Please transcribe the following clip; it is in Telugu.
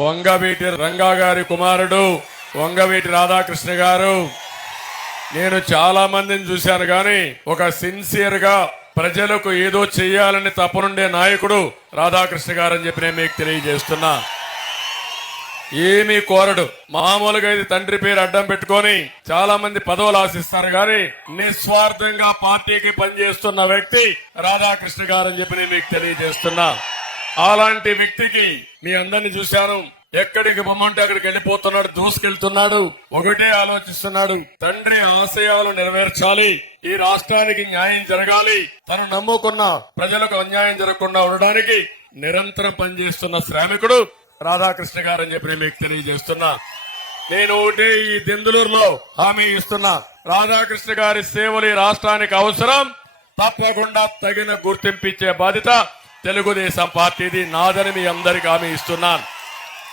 వంగవీటి రంగా గారి కుమారుడు వంగవీటి రాధాకృష్ణ గారు. నేను చాలా మందిని చూశాను కానీ ఒక సిన్సియర్ గా ప్రజలకు ఏదో చెయ్యాలని తపనుండే నాయకుడు రాధాకృష్ణ గారు అని చెప్పి నేను మీకు తెలియజేస్తున్నా. ఏమీ కోరడు. మామూలుగా ఇది తండ్రి పేరు అడ్డం పెట్టుకొని చాలా మంది పదవులు ఆశిస్తారు కానీ నిస్వార్థంగా పార్టీకి పనిచేస్తున్న వ్యక్తి రాధాకృష్ణ గారు అని చెప్పి నేను మీకు తెలియజేస్తున్నా. అలాంటి వ్యక్తికి మీ అందరిని చూశాను. ఎక్కడికి పొమ్మంటే అక్కడికి వెళ్ళిపోతున్నాడు, దూసుకెళ్తున్నాడు. ఒకటే ఆలోచిస్తున్నాడు, తండ్రి ఆశయాలు నెరవేర్చాలి, ఈ రాష్ట్రానికి న్యాయం జరగాలి, తను నమ్ముకున్న ప్రజలకు అన్యాయం జరగకుండా ఉండడానికి నిరంతరం పనిచేస్తున్న శ్రామికుడు రాధాకృష్ణ గారు అని చెప్పి మీకు తెలియజేస్తున్నా. నేను ఒకటే ఈ దెందులూరులో హామీ ఇస్తున్నా, రాధాకృష్ణ గారి సేవలు ఈ రాష్ట్రానికి అవసరం. తప్పకుండా తగిన గుర్తింపు ఇచ్చే బాధ్యత తెలుగుదేశం పార్టీది, నాదని మీ అందరికీ హామీ ఇస్తున్నాను.